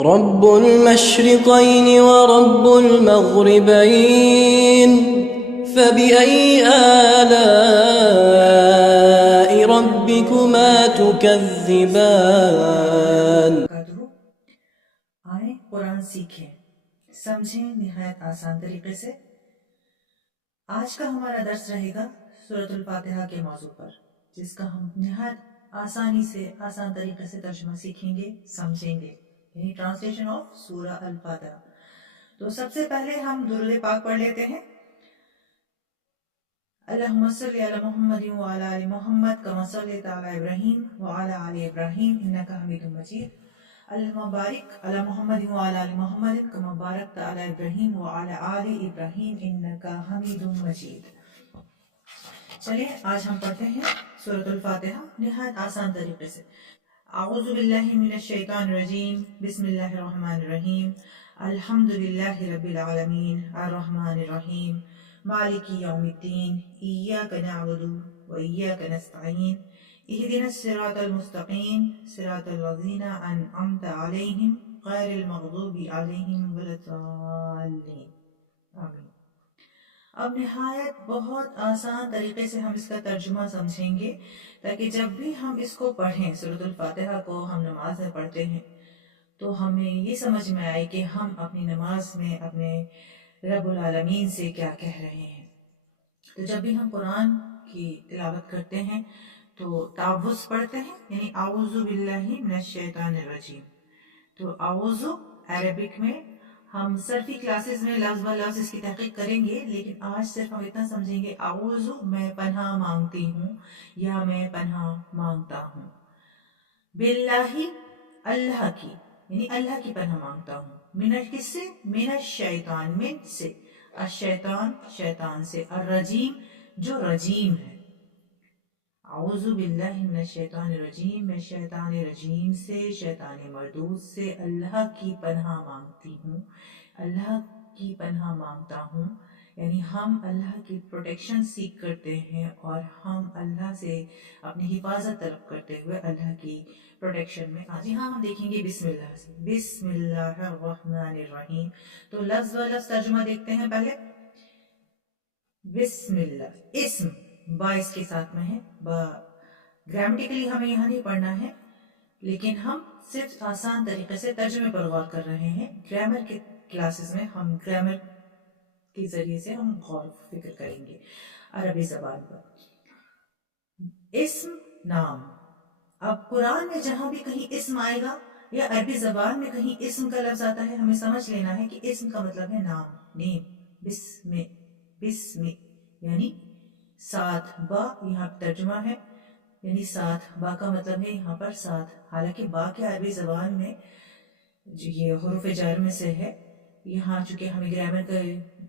رب المشرقين ورب المغربين فبأي آلاء ربكما تكذبان. آئیں قرآن سیکھیں، سمجھیں نہایت آسان طریقے سے. آج کا ہمارا درس رہے گا سورۃ الفاتحہ کے موضوع پر، جس کا ہم نہایت آسانی سے آسان طریقے سے ترجمہ سیکھیں گے، سمجھیں گے، یعنی ٹرانسلیشن آف سورہ الفاتحہ. تو سب سے پہلے ہم درود پاک پڑھ لیتے ہیں. اللہم صلی علی محمد وعلی آل محمد کما صلیت علی ابراہیم وعلی آل ابراہیم انک حمید مجید. اللہم بارک علی محمد وعلی آل محمد کما بارکت علی ابراہیم وعلی آل ابراہیم انک حمید مجید. چلیے آج ہم پڑھتے ہیں سورۃ الفاتحہ نہایت آسان طریقے سے. اعوذ باللہ من الشیطان الرجیم، بسم اللہ الرحمن الرحیم. الحمد للہ رب العالمین الرحمن الرحیم مالک یوم الدین ایاک نعبد و ایاک نستعین اہدنا الصراط المستقیم صراط الذین انعمت علیہم غیر المغضوب علیہم ولا الضالین. آمین. اب نہایت بہت آسان طریقے سے ہم اس کا ترجمہ سمجھیں گے، تاکہ جب بھی ہم اس کو پڑھیں، سورۃ الفاتحہ کو ہم نماز میں پڑھتے ہیں، تو ہمیں یہ سمجھ میں آئے کہ ہم اپنی نماز میں اپنے رب العالمین سے کیا کہہ رہے ہیں. تو جب بھی ہم قرآن کی تلاوت کرتے ہیں تو تعوذ پڑھتے ہیں، یعنی اعوذ باللہ من الشیطان الرجیم. تو اعوذ عربک میں ہم صرفی کلاسز میں لفظ و لفظ اس کی تحقیق کریں گے، لیکن آج صرف ہم اتنا سمجھیں گے اعوذ میں پناہ مانگتی ہوں یا میں پناہ مانگتا ہوں. باللہ اللہ کی، یعنی اللہ کی پناہ مانگتا ہوں. من کس سے؟ من الشیطان، من سے، الشیطان شیطان سے، الرجیم جو رجیم ہے. اعوذ باللہ من الشیطان الرجیم، میں شیطان رجیم سے، شیطان مردود سے اللہ کی پناہ مانگتی ہوں، اللہ کی پناہ مانگتا ہوں. یعنی ہم اللہ کی پروٹیکشن سیکھ کرتے ہیں اور ہم اللہ سے اپنی حفاظت طلب کرتے ہوئے اللہ کی پروٹیکشن میں. جی ہاں، ہم دیکھیں گے بسم اللہ سے. بسم اللہ الرحمن الرحیم. تو لفظ و لفظ ترجمہ دیکھتے ہیں پہلے. بسم اللہ، اسم با اس کے ساتھ میں ہے. با گرامیٹیکلی ہمیں یہاں نہیں پڑھنا ہے، لیکن ہم صرف آسان طریقے سے ترجمے پر غور کر رہے ہیں. گرامر کے کلاسز میں ہم گرامر کے ذریعے سے ہم غور فکر کریں گے عربی زبان پر. اسم نام. اب قرآن میں جہاں بھی کہیں اسم آئے گا یا عربی زبان میں کہیں اسم کا لفظ آتا ہے، ہمیں سمجھ لینا ہے کہ اسم کا مطلب ہے نام، نیم. بسم، بسم یعنی ساتھ. با یہاں ترجمہ ہے، یعنی ساتھ. با کا مطلب ہے یہاں پر ساتھ. حالانکہ با کے عربی زبان میں جو یہ حروف جر میں سے ہے، یہاں چونکہ ہمیں گرامر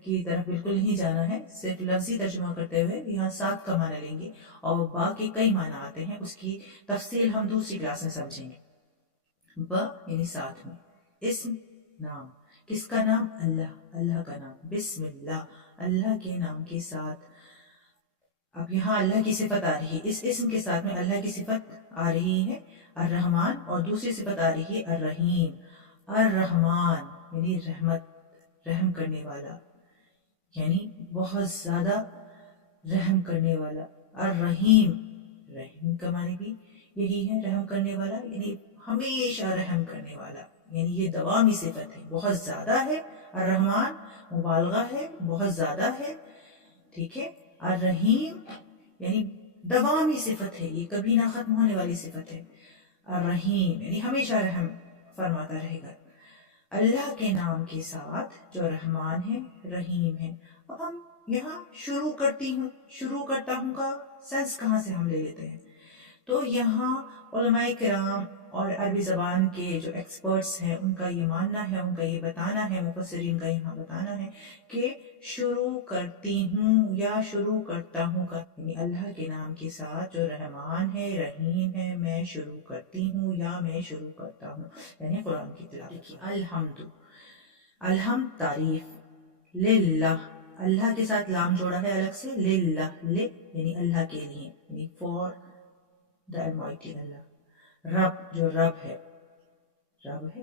کی طرف بالکل نہیں جانا ہے، صرف لفظی ترجمہ کرتے ہوئے یہاں ساتھ کا معنی لیں گے، اور با کے کئی معنی آتے ہیں، اس کی تفصیل ہم دوسری کلاس میں سمجھیں گے. با یعنی ساتھ میں. اسم نام. کس کا نام؟ اللہ، اللہ کا نام. بسم اللہ، اللہ کے نام کے ساتھ. اب یہاں اللہ کی صفت آ رہی ہے، اس اسم کے ساتھ میں اللہ کی صفت آ رہی ہے الرحمن، اور دوسری صفت آ رہی ہے الرحیم. الرحمن یعنی رحمت، رحم کرنے والا، یعنی بہت زیادہ رحم کرنے والا. الرحیم، رحم کا معنی بھی یہی ہے، رحم کرنے والا، یعنی ہمیشہ رحم کرنے والا، یعنی یہ دوامی صفت ہے، بہت زیادہ ہے. الرحمن مبالغہ ہے، بہت زیادہ ہے، ٹھیک ہے. الرحیم یعنی دوامی صفت ہے، یہ کبھی نہ ختم ہونے والی صفت ہے. الرحیم یعنی ہمیشہ رحم فرماتا رہے گا. اللہ کے نام کے ساتھ جو رحمان ہے، رحیم ہے. اب ہم یہاں شروع کرتا ہوں کا سینس کہاں سے ہم لے لیتے ہیں؟ تو یہاں علماء کرام اور عربی زبان کے جو ایکسپرٹس ہیں ان کا یہ ماننا ہے، ان کا یہ بتانا ہے، مفسرین کا یہاں بتانا ہے کہ شروع کرتی ہوں یا شروع کرتا ہوں کا، یعنی اللہ کے نام کے ساتھ جو رحمان ہے، رحیم ہے، میں شروع کرتی ہوں یا میں شروع کرتا ہوں. یعنی قرآن کی تلاوت. الحمد، الحمد تعریف. للہ، اللہ کے ساتھ لام جوڑا ہے الگ سے. للہ، لے یعنی اللہ کے لیے، یعنی فار دا المائٹی اللہ. رب جو رب ہے، رب ہے.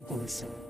Awesome.